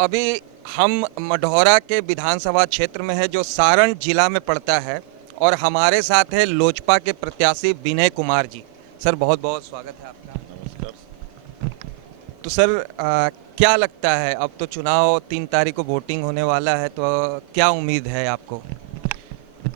अभी हम मढ़ौरा के विधानसभा क्षेत्र में है जो सारण जिला में पड़ता है और हमारे साथ है लोजपा के प्रत्याशी विनय कुमार जी। सर बहुत बहुत स्वागत है आपका। नमस्कार। तो सर क्या लगता है, अब तो चुनाव 3 तारीख को वोटिंग होने वाला है, तो क्या उम्मीद है आपको?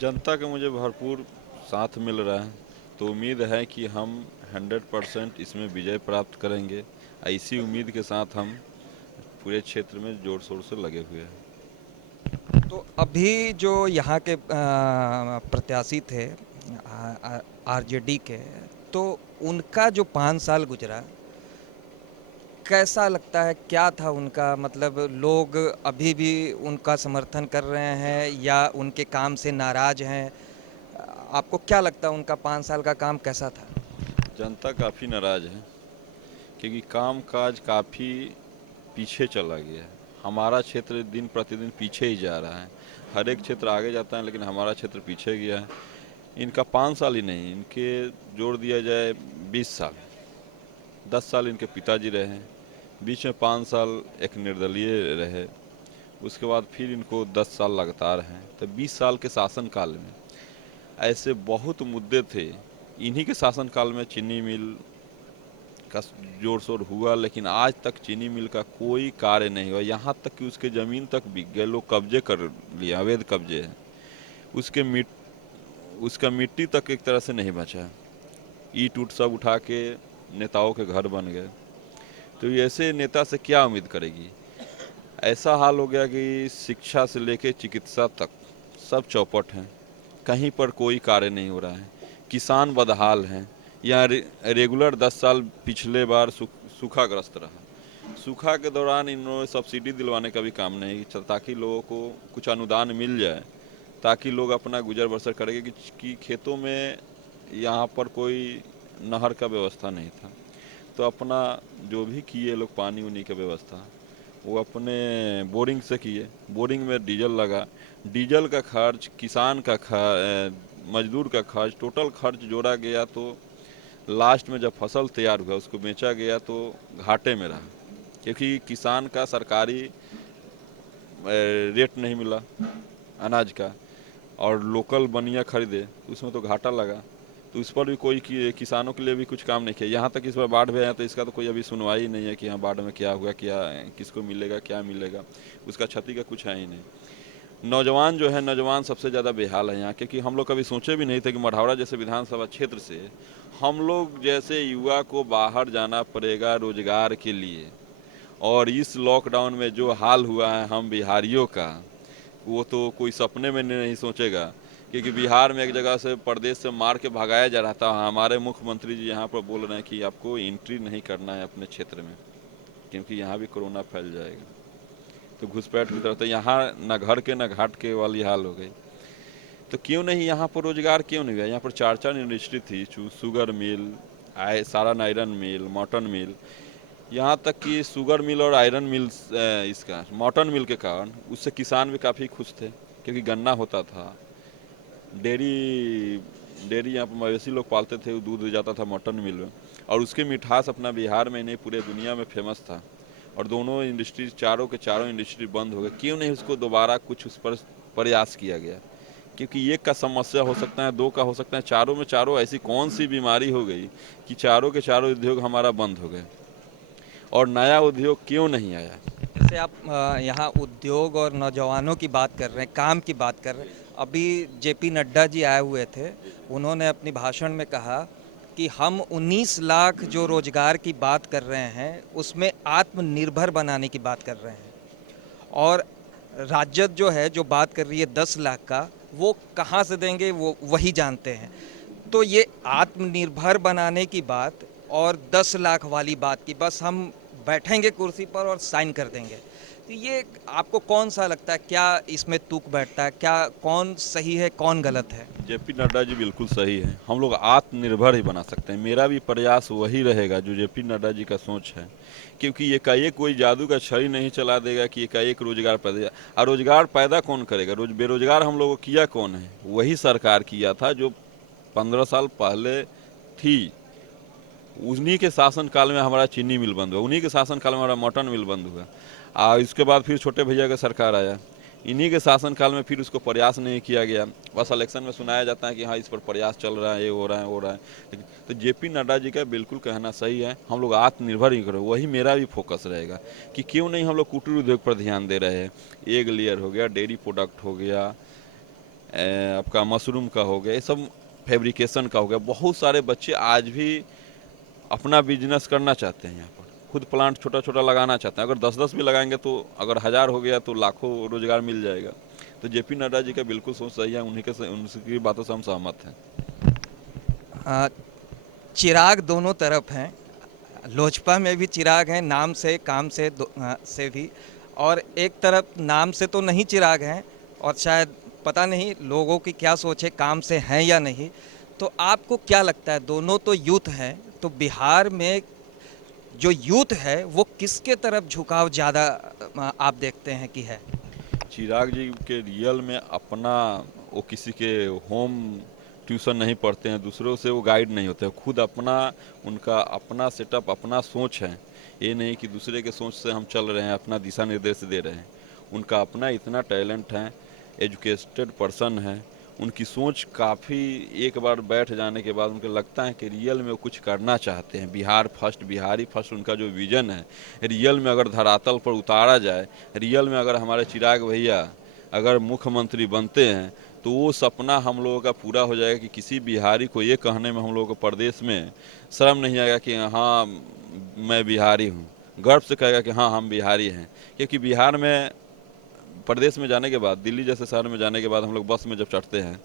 जनता का मुझे भरपूर साथ मिल रहा है, तो उम्मीद है कि हम 100% इसमें विजय प्राप्त करेंगे। ऐसी उम्मीद के साथ हम पूरे क्षेत्र में जोर शोर से लगे हुए हैं। तो अभी जो यहाँ के प्रत्याशी थे आरजेडी के, तो उनका जो 5 साल गुजरा, कैसा लगता है, क्या था उनका, मतलब लोग अभी भी उनका समर्थन कर रहे हैं या उनके काम से नाराज हैं? आपको क्या लगता है उनका 5 साल का काम कैसा था? जनता काफ़ी नाराज है क्योंकि काम काज काफ़ी पीछे चला गया है। हमारा क्षेत्र दिन प्रतिदिन पीछे ही जा रहा है। हर एक क्षेत्र आगे जाता है लेकिन हमारा क्षेत्र पीछे गया है। इनका 5 साल ही नहीं, इनके जोड़ दिया जाए 20 साल। 10 साल इनके पिताजी रहे हैं, बीच में 5 साल एक निर्दलीय रहे, उसके बाद फिर इनको 10 साल लगातार हैं। तो 20 साल के शासनकाल में ऐसे बहुत मुद्दे थे। इन्हीं के शासनकाल में चीनी मिल का जोर शोर हुआ, लेकिन आज तक चीनी मिल का कोई कार्य नहीं हुआ। यहाँ तक कि उसके ज़मीन तक बिक गए, लोग कब्जे कर लिया, अवैध कब्जे हैं। उसके उसका मिट्टी तक एक तरह से नहीं बचा। ईंट उट सब उठा के नेताओं के घर बन गए। तो ये ऐसे नेता से क्या उम्मीद करेगी। ऐसा हाल हो गया कि शिक्षा से लेके चिकित्सा तक सब चौपट हैं, कहीं पर कोई कार्य नहीं हो रहा है। किसान बदहाल हैं। यहाँ रेगुलर 10 साल पिछले बार सूखाग्रस्त रहा। सूखा के दौरान इन्होंने सब्सिडी दिलवाने का भी काम नहीं किया ताकि लोगों को कुछ अनुदान मिल जाए, ताकि लोग अपना गुजर बसर करेंगे कि खेतों में यहाँ पर कोई नहर का व्यवस्था नहीं था। तो अपना जो भी किए लोग पानी उनी का व्यवस्था वो अपने बोरिंग से किए। बोरिंग में डीजल लगा, डीजल का खर्च, किसान का मजदूर का खर्च, टोटल खर्च जोड़ा गया तो लास्ट में जब फसल तैयार हुआ उसको बेचा गया तो घाटे में रहा, क्योंकि किसान का सरकारी रेट नहीं मिला अनाज का, और लोकल बनिया खरीदे उसमें तो घाटा लगा। तो इस पर भी कोई किसानों के लिए भी कुछ काम नहीं किया। यहाँ तक इस बार बाढ़ भी आया तो इसका तो कोई अभी सुनवाई नहीं है कि यहाँ बाढ़ में क्या हुआ, क्या किसको मिलेगा, क्या मिलेगा, उसका क्षति का कुछ है ही नहीं। नौजवान जो है, नौजवान सबसे ज़्यादा बेहाल है यहाँ, क्योंकि हम लोग कभी सोचे भी नहीं थे कि मढ़ौरा जैसे विधानसभा क्षेत्र से हम लोग जैसे युवा को बाहर जाना पड़ेगा रोजगार के लिए। और इस लॉकडाउन में जो हाल हुआ है हम बिहारियों का, वो तो कोई सपने में नहीं सोचेगा। क्योंकि बिहार में एक जगह से प्रदेश से मार के भगाया जा रहा था। हमारे मुख्यमंत्री जी यहाँ पर बोल रहे हैं कि आपको एंट्री नहीं करना है अपने क्षेत्र में, क्योंकि यहाँ भी कोरोना फैल जाएगा। तो घुसपैठ की तरफ, तो यहाँ न घर के न घाट के वाली हाल हो गई। तो क्यों नहीं यहाँ पर रोजगार क्यों नहीं हुआ। यहाँ पर 4 इंडस्ट्री थी, शुगर मिल, सारण आयरन मिल, मटन मिल। यहाँ तक कि शुगर मिल और आयरन मिल, इसका मटन मिल के कारण उससे किसान भी काफ़ी खुश थे, क्योंकि गन्ना होता था। डेयरी डेयरी यहाँ पर मवेशी लोग पालते थे, वो दूध जाता था मटन मिल में, और उसकी मिठास अपना बिहार में नहीं पूरे दुनिया में फेमस था। और दोनों इंडस्ट्री, चारों के चारों इंडस्ट्री बंद हो गए। क्यों नहीं उसको दोबारा कुछ उस पर प्रयास किया गया। क्योंकि एक का समस्या हो सकता है, दो का हो सकता है, चारों में चारों ऐसी कौन सी बीमारी हो गई कि चारों के चारों उद्योग हमारा बंद हो गए, और नया उद्योग क्यों नहीं आया। जैसे आप यहाँ उद्योग और नौजवानों की बात कर रहे हैं, काम की बात कर रहे हैं, अभी जेपी नड्डा जी आए हुए थे, उन्होंने अपनी भाषण में कहा कि हम 19 लाख जो रोजगार की बात कर रहे हैं उसमें आत्मनिर्भर बनाने की बात कर रहे हैं, और राजद जो है जो बात कर रही है 10 लाख का, वो कहाँ से देंगे वो वही जानते हैं। तो ये आत्मनिर्भर बनाने की बात और 10 लाख वाली बात की, बस हम बैठेंगे कुर्सी पर और साइन कर देंगे, तो ये आपको कौन सा लगता है, क्या इसमें तुक बैठता है, क्या कौन सही है कौन गलत है? जेपी नड्डा जी बिल्कुल सही है। हम लोग आत्मनिर्भर ही बना सकते हैं। मेरा भी प्रयास वही रहेगा जो जेपी नड्डा जी का सोच है, क्योंकि एकाएक कोई जादू का छड़ी नहीं चला देगा कि एकाएक रोजगार पैदा। और रोजगार पैदा कौन करेगा। बेरोजगार हम लोगों को किया कौन है, वही सरकार किया था जो 15 साल पहले थी। उन्हीं के शासनकाल में हमारा चीनी मिल बंद हुआ, उन्हीं के शासनकाल में हमारा मटन मिल बंद हुआ। इसके बाद फिर छोटे भैया का सरकार आया, इन्हीं के शासनकाल में फिर उसको प्रयास नहीं किया गया। बस इलेक्शन में सुनाया जाता है कि हाँ इस पर प्रयास चल रहा है, ये हो रहा है, हो रहा है। लेकिन तो जेपी नड्डा जी का बिल्कुल कहना सही है, हम लोग आत्मनिर्भर ही करो, वही मेरा भी फोकस रहेगा कि क्यों नहीं हम लोग कुटीर उद्योग पर ध्यान दे रहे हैं। एग लेयर हो गया, डेयरी प्रोडक्ट हो गया, आपका मशरूम का हो गया, ये सब फैब्रिकेशन का हो गया। बहुत सारे बच्चे आज भी अपना बिजनेस करना चाहते हैं, यहाँ पर खुद प्लांट छोटा छोटा लगाना चाहते हैं। अगर 10-10 भी लगाएंगे तो अगर 1000 हो गया तो लाखों रोजगार मिल जाएगा। तो जेपी नड्डा जी का बिल्कुल सोच सही है, उनकी बातों से हम सहमत हैं। अ, चिराग दोनों तरफ हैं, लोजपा में भी चिराग हैं, नाम से काम से से भी, और एक तरफ नाम से तो नहीं चिराग हैं, और शायद पता नहीं लोगों की क्या सोच है, काम से हैं या नहीं। तो आपको क्या लगता है, दोनों तो यूथ हैं, तो बिहार में जो यूथ है वो किसके तरफ झुकाव ज़्यादा आप देखते हैं कि है? चिराग जी के रियल में अपना, वो किसी के होम ट्यूशन नहीं पढ़ते हैं, दूसरों से वो गाइड नहीं होते हैं, खुद अपना, उनका अपना सेटअप, अपना सोच है। ये नहीं कि दूसरे के सोच से हम चल रहे हैं, अपना दिशा निर्देश दे रहे हैं। उनका अपना इतना टैलेंट है, एजुकेटेड पर्सन है, उनकी सोच काफ़ी, एक बार बैठ जाने के बाद उनको लगता है कि रियल में वो कुछ करना चाहते हैं। बिहार फर्स्ट, बिहारी फर्स्ट उनका जो विज़न है, रियल में अगर धरातल पर उतारा जाए, रियल में अगर हमारे चिराग भैया अगर मुख्यमंत्री बनते हैं तो वो सपना हम लोगों का पूरा हो जाएगा कि किसी बिहारी को ये कहने में हम लोगों को प्रदेश में शर्म नहीं आएगा कि हाँ मैं बिहारी हूँ, गर्व से कहेगा कि हाँ हम बिहारी हैं। क्योंकि बिहार में, प्रदेश में जाने के बाद, दिल्ली जैसे शहर में जाने के बाद हम लोग बस में जब चढ़ते हैं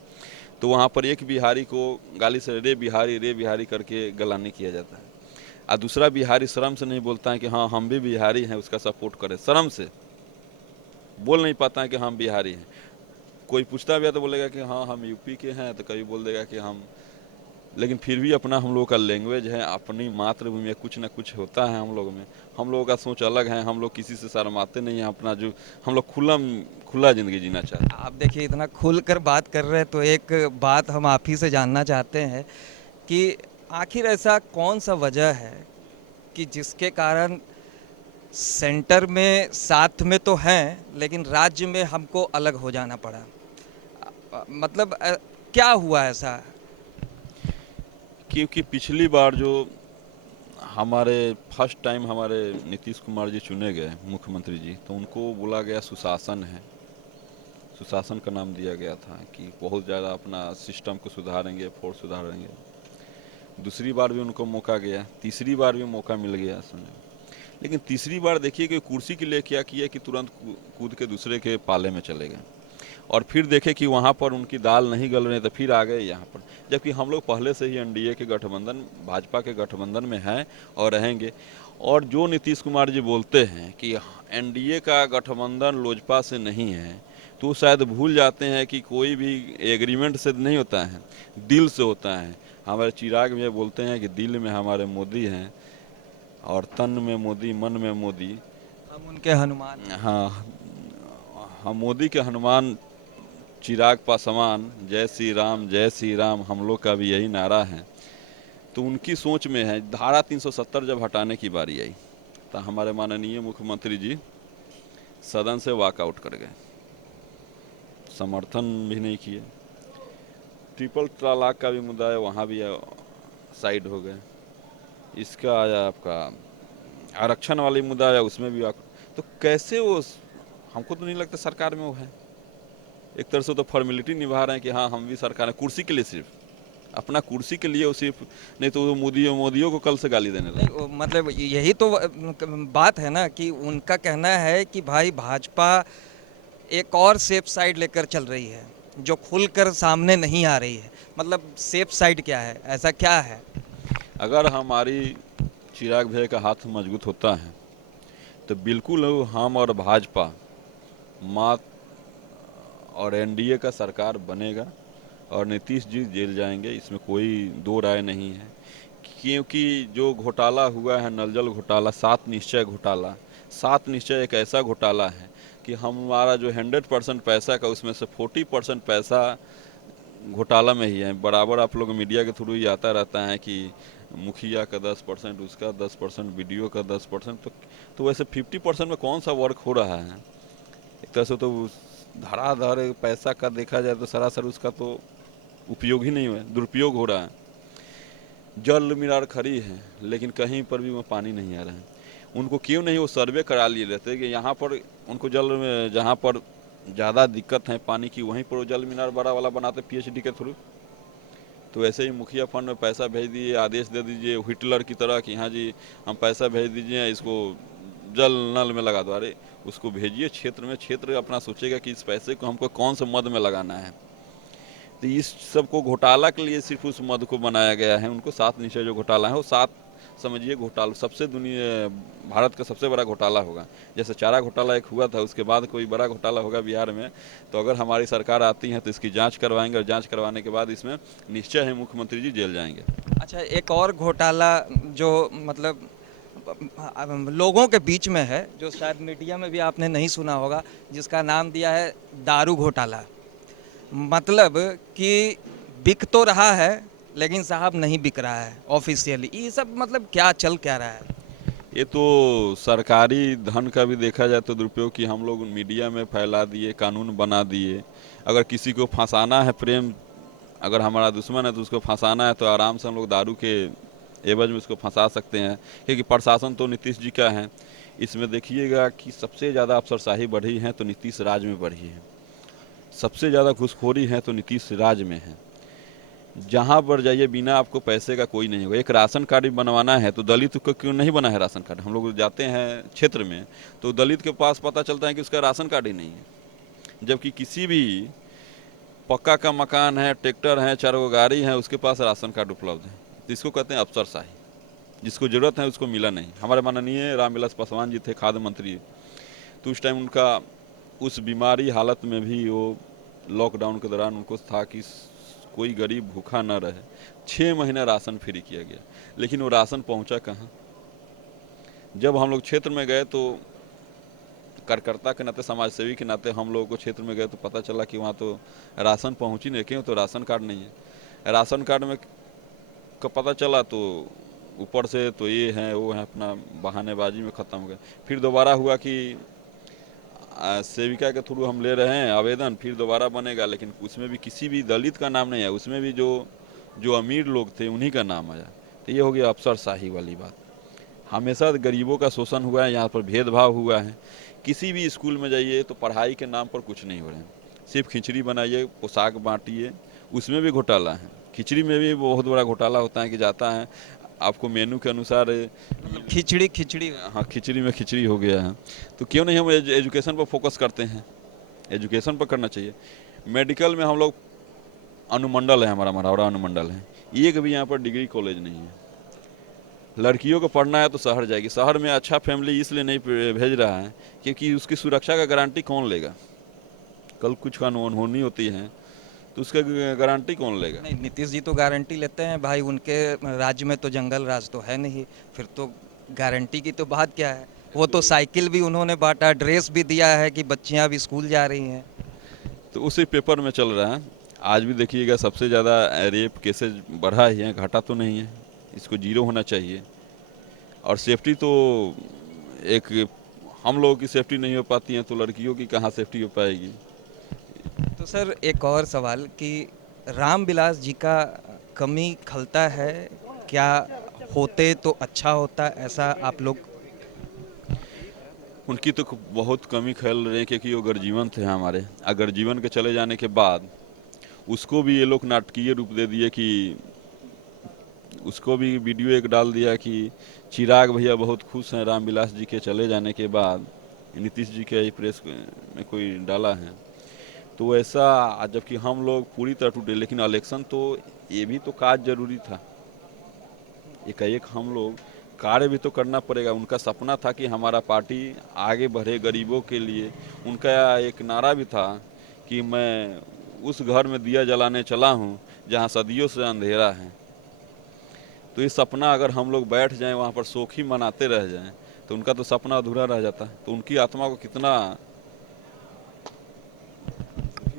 तो वहाँ पर एक बिहारी को गाली से रे बिहारी करके गलानी किया जाता है, और दूसरा बिहारी शर्म से नहीं बोलता है कि हाँ हम भी बिहारी हैं, उसका सपोर्ट करें। शर्म से बोल नहीं पाता है कि हम बिहारी हैं। कोई पूछता भी है तो बोलेगा कि हाँ हम यूपी के हैं, तो कभी बोल देगा कि हम, लेकिन फिर भी अपना हम लोग का लैंग्वेज है, अपनी मातृभूमि में कुछ ना कुछ होता है हम लोग में। हम लोगों का सोच अलग है, हम लोग किसी से शर्माते नहीं हैं, अपना जो हम लोग खुला ज़िंदगी जीना चाहते हैं। आप देखिए इतना खुल कर बात कर रहे हैं, तो एक बात हम आप ही से जानना चाहते हैं कि आखिर ऐसा कौन सा वजह है कि जिसके कारण सेंटर में साथ में तो हैं लेकिन राज्य में हमको अलग हो जाना पड़ा? मतलब क्या हुआ ऐसा? क्योंकि पिछली बार जो हमारे फर्स्ट टाइम हमारे नीतीश कुमार जी चुने गए मुख्यमंत्री जी, तो उनको बोला गया सुशासन है, सुशासन का नाम दिया गया था कि बहुत ज़्यादा अपना सिस्टम को सुधारेंगे, फोर्स सुधारेंगे। दूसरी बार भी उनको मौका गया, तीसरी बार भी मौका मिल गया समझो। लेकिन तीसरी बार देखिए कि कुर्सी के लिए क्या किया कि तुरंत कूद के दूसरे के पाले में चले गए, और फिर देखे कि वहाँ पर उनकी दाल नहीं गल रही तो फिर आ गए यहाँ पर। जबकि हम लोग पहले से ही एनडीए के गठबंधन, भाजपा के गठबंधन में हैं और रहेंगे। और जो नीतीश कुमार जी बोलते हैं कि एनडीए का गठबंधन लोजपा से नहीं है, तो शायद भूल जाते हैं कि कोई भी एग्रीमेंट से नहीं होता है, दिल से होता है। हमारे चिराग भैया बोलते हैं कि दिल में हमारे मोदी हैं और तन में मोदी, मन में मोदी, हम उनके हनुमान। हाँ हम मोदी के हनुमान, चिराग पासवान, जय श्री राम हम लोग का भी यही नारा है। तो उनकी सोच में है। धारा 370 जब हटाने की बारी आई तो हमारे माननीय मुख्यमंत्री जी सदन से वॉकआउट कर गए, समर्थन भी नहीं किए। ट्रिपल तलाक का भी मुद्दा है, वहाँ भी साइड हो गए। इसका आया आपका आरक्षण वाली मुद्दा आया, उसमें भी तो कैसे वो, हमको तो नहीं लगता सरकार में वो है। एक तरह से तो फॉर्मेलिटी निभा रहे हैं कि हाँ हम भी सरकार है, कुर्सी के लिए, सिर्फ अपना कुर्सी के लिए वो सिर्फ, नहीं तो वो मोदियों को कल से गाली देने लगे। मतलब यही तो बात है ना कि उनका कहना है कि भाई भाजपा एक और सेफ साइड लेकर चल रही है जो खुलकर सामने नहीं आ रही है। मतलब सेफ साइड क्या है, ऐसा क्या है? अगर हमारी चिराग भैया का हाथ मजबूत होता है तो बिल्कुल हम और भाजपा मात और एनडीए का सरकार बनेगा और नीतीश जी जेल जाएंगे, इसमें कोई दो राय नहीं है। क्योंकि जो घोटाला हुआ है, नल जल घोटाला, 7 निश्चय घोटाला, 7 निश्चय एक ऐसा घोटाला है कि हमारा जो 100% पैसा का, उसमें से 40% पैसा घोटाला में ही हैं। बराबर आप लोग मीडिया के थ्रू ही आता रहता है कि मुखिया का 10%, उसका 10%, बीडीओ का 10%, तो वैसे 50% में कौन सा वर्क हो रहा है? एक तरह से तो धड़ाधड़ पैसा का देखा जाए तो सरासर उसका तो उपयोग ही नहीं हुआ है, दुरुपयोग हो रहा है। जल मीनार खड़ी है लेकिन कहीं पर भी वो पानी नहीं आ रहा है। उनको क्यों नहीं वो सर्वे करा लिए रहते कि यहाँ पर उनको जल में जहाँ पर ज़्यादा दिक्कत है पानी की वहीं पर वो जल मीनार बड़ा वाला बनाते पीएचडी के थ्रू। तो ऐसे ही मुखिया फंड में पैसा भेज दीजिए, आदेश दे दीजिए हिटलर की तरह कि हाँ जी हम पैसा भेज दीजिए, इसको जल नल में लगा दो। अरे उसको भेजिए क्षेत्र में, क्षेत्र अपना सोचेगा कि इस पैसे को हमको कौन से मद में लगाना है। तो इस सब को घोटाला के लिए सिर्फ उस मद को बनाया गया है। उनको 7 नीचे जो घोटाला है वो 7 समझिए घोटाला सबसे दुनिया भारत का सबसे बड़ा घोटाला होगा। जैसे चारा घोटाला एक हुआ था, उसके बाद कोई बड़ा घोटाला होगा बिहार में, तो अगर हमारी सरकार आती है तो इसकी जांच करवाएंगे और जांच करवाने के बाद इसमें निश्चय है मुख्यमंत्री जी जेल जाएंगे। अच्छा, एक और घोटाला जो मतलब लोगों के बीच में है, जो शायद मीडिया में भी आपने नहीं सुना होगा, जिसका नाम दिया है दारू घोटाला। मतलब कि बिक तो रहा है लेकिन साहब नहीं बिक रहा है ऑफिशियली। ये सब मतलब क्या चल क्या रहा है? ये तो सरकारी धन का भी देखा जाए तो दुरुपयोग की हम लोग मीडिया में फैला दिए, कानून बना दिए। अगर किसी को फंसाना है, प्रेम अगर हमारा दुश्मन है तो उसको फंसाना है तो आराम से हम लोग दारू के एवज में उसको फंसा सकते हैं। क्योंकि प्रशासन तो नीतीश जी का है। इसमें देखिएगा कि सबसे ज़्यादा अफसरशाही बढ़ी है तो नीतीश राज में बढ़ी है, सबसे ज़्यादा घूसखोरी है तो नीतीश राज में है। जहाँ पर जाइए बिना आपको पैसे का कोई नहीं होगा। एक राशन कार्ड भी बनवाना है तो दलित को क्यों नहीं बना है राशन कार्ड? हम लोग जाते हैं क्षेत्र में तो दलित के पास पता चलता है कि उसका राशन कार्ड ही नहीं है, जबकि किसी भी पक्का का मकान है, ट्रैक्टर है, 4 गो गाड़ी है, उसके पास राशन कार्ड उपलब्ध है। तो इसको कहते हैं अफसरशाही। जिसको ज़रूरत है उसको मिला नहीं। हमारे माननीय रामविलास पासवान जी थे खाद्य मंत्री, तो उस टाइम उनका उस बीमारी हालत में भी वो लॉकडाउन के दौरान उनको था कि कोई गरीब भूखा न रहे। 6 महीने राशन फ्री किया गया, लेकिन वो राशन पहुंचा कहाँ? जब हम लोग क्षेत्र में गए तो कार्यकर्ता के नाते, समाज सेवी के नाते हम लोगों को क्षेत्र में गए तो पता चला कि वहाँ तो राशन पहुँच ही नहीं। क्यों? तो राशन कार्ड नहीं है। राशन कार्ड में का पता चला तो ऊपर से तो ये है वो है, अपना बहानेबाजी में ख़त्म हो गया। फिर दोबारा हुआ कि सेविका के थ्रू हम ले रहे हैं आवेदन, फिर दोबारा बनेगा, लेकिन उसमें भी किसी भी दलित का नाम नहीं आया। उसमें भी जो अमीर लोग थे उन्हीं का नाम आया। तो ये हो गया अफसरशाही वाली बात। हमेशा गरीबों का शोषण हुआ है, यहाँ पर भेदभाव हुआ है। किसी भी स्कूल में जाइए तो पढ़ाई के नाम पर कुछ नहीं हो रहे हैं, सिर्फ खिचड़ी बनाइए, पोशाक बांटिए, उसमें भी घोटाला है। खिचड़ी में भी बहुत बड़ा घोटाला होता है कि जाता है आपको मेनू के अनुसार मतलब खिचड़ी खिचड़ी। हाँ, खिचड़ी में खिचड़ी हो गया है। तो क्यों नहीं हम एजुकेशन पर फोकस करते हैं? एजुकेशन पर करना चाहिए। मेडिकल में हम लोग अनुमंडल है, हमारा मरौरा अनुमंडल है, एक भी यहाँ पर डिग्री कॉलेज नहीं है। लड़कियों को पढ़ना है तो शहर जाएगी। शहर में अच्छा फैमिली इसलिए नहीं भेज रहा है क्योंकि उसकी सुरक्षा का गारंटी कौन लेगा? कल कुछ अनहोनी होती है तो उसका गारंटी कौन लेगा? नहीं, नीतीश जी तो गारंटी लेते हैं भाई, उनके राज्य में तो जंगल राज तो है नहीं, फिर तो गारंटी की तो बात क्या है। वो तो साइकिल भी उन्होंने बांटा, ड्रेस भी दिया है कि बच्चियां भी स्कूल जा रही हैं। तो उसी पेपर में चल रहा है। आज भी देखिएगा सबसे ज़्यादा रेप केसेज बढ़ा ही है, घटा तो नहीं है। इसको जीरो होना चाहिए। और सेफ्टी तो एक हम लोगों की सेफ्टी नहीं हो पाती है तो लड़कियों की कहाँ सेफ्टी हो पाएगी? तो सर एक और सवाल कि रामविलास जी का कमी खलता है क्या? होते तो अच्छा होता, ऐसा आप लोग? उनकी तो बहुत कमी खेल रहे हैं क्योंकि वो गर्जीवन थे हमारे। अगर जीवन के चले जाने के बाद उसको भी ये लोग नाटकीय रूप दे दिए कि उसको भी वीडियो एक डाल दिया कि चिराग भैया बहुत खुश हैं रामविलास जी के चले जाने के बाद। नीतीश जी के प्रेस में कोई डाला है तो ऐसा, जबकि हम लोग पूरी तरह टूटे। लेकिन इलेक्शन तो ये भी तो काज जरूरी था, एक हम लोग कार्य भी तो करना पड़ेगा। उनका सपना था कि हमारा पार्टी आगे बढ़े गरीबों के लिए। उनका एक नारा भी था कि मैं उस घर में दिया जलाने चला हूँ जहाँ सदियों से अंधेरा है। तो ये सपना अगर हम लोग बैठ जाएं वहाँ पर शोखी मनाते रह जाएं तो उनका तो सपना अधूरा रह जाता है। तो उनकी आत्मा को कितना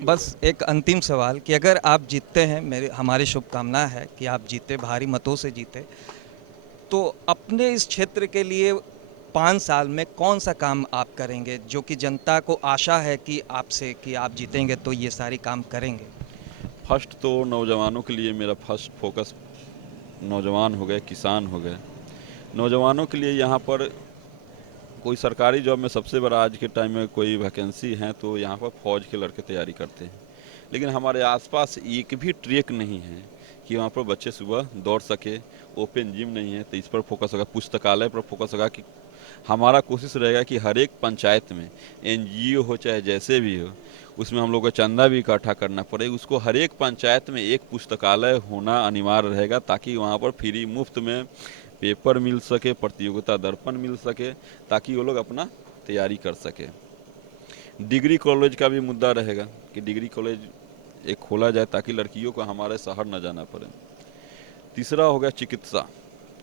बस एक अंतिम सवाल कि अगर आप जीतते हैं, मेरी हमारी शुभकामना है कि आप जीते, भारी मतों से जीते, तो अपने इस क्षेत्र के लिए 5 साल में कौन सा काम आप करेंगे जो कि जनता को आशा है कि आपसे कि आप जीतेंगे तो ये सारी काम करेंगे? फर्स्ट तो नौजवानों के लिए मेरा फर्स्ट फोकस नौजवान हो गए, किसान हो गए। नौजवानों के लिए यहाँ पर कोई सरकारी जॉब में सबसे बड़ा आज के टाइम में कोई वैकेंसी है तो यहाँ पर फौज के लड़के तैयारी करते हैं, लेकिन हमारे आसपास एक भी ट्रैक नहीं है कि वहाँ पर बच्चे सुबह दौड़ सके। ओपन जिम नहीं है तो इस पर फोकस होगा, पुस्तकालय पर फोकस होगा कि हमारा कोशिश रहेगा कि हर एक पंचायत में एनजीओ हो चाहे जैसे भी हो, उसमें हम लोग को चंदा भी इकट्ठा करना पड़े, उसको हर एक पंचायत में एक पुस्तकालय होना अनिवार्य रहेगा ताकि वहाँ पर फ्री मुफ्त में पेपर मिल सके, प्रतियोगिता दर्पण मिल सके, ताकि वो लोग अपना तैयारी कर सके। डिग्री कॉलेज का भी मुद्दा रहेगा कि डिग्री कॉलेज एक खोला जाए ताकि लड़कियों को हमारे शहर न जाना पड़े। तीसरा हो गया चिकित्सा।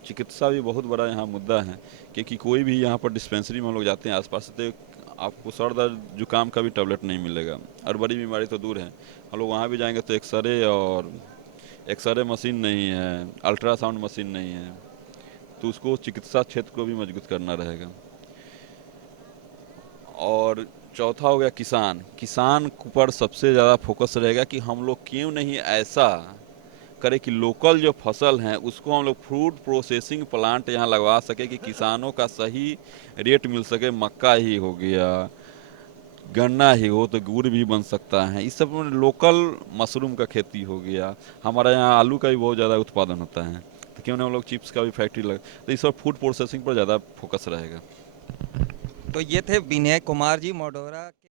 चिकित्सा भी बहुत बड़ा यहाँ मुद्दा है, क्योंकि कोई भी यहाँ पर डिस्पेंसरी में हम लोग जाते हैं आसपास से तो आपको सर दर्द जुकाम का भी टैबलेट नहीं मिलेगा, और बड़ी बीमारी तो दूर है। हम लोग वहाँ भी जाएंगे तो एक्सरे मशीन नहीं है, अल्ट्रासाउंड मशीन नहीं है, तो उसको चिकित्सा क्षेत्र को भी मजबूत करना रहेगा। और चौथा हो गया किसान। किसान पर सबसे ज़्यादा फोकस रहेगा कि हम लोग क्यों नहीं ऐसा करें कि लोकल जो फसल हैं उसको हम लोग फ्रूट प्रोसेसिंग प्लांट यहाँ लगवा सके कि किसानों का सही रेट मिल सके। मक्का ही हो गया, गन्ना ही हो तो गुड़ भी बन सकता है, इस सब में लोकल मशरूम का खेती हो गया। हमारा यहाँ आलू का भी बहुत ज़्यादा उत्पादन होता है, तो क्यों ना हम लोग चिप्स का भी फैक्ट्री लगा, तो इस पर फूड प्रोसेसिंग पर ज़्यादा फोकस रहेगा। तो ये थे विनय कुमार जी मोढोरा।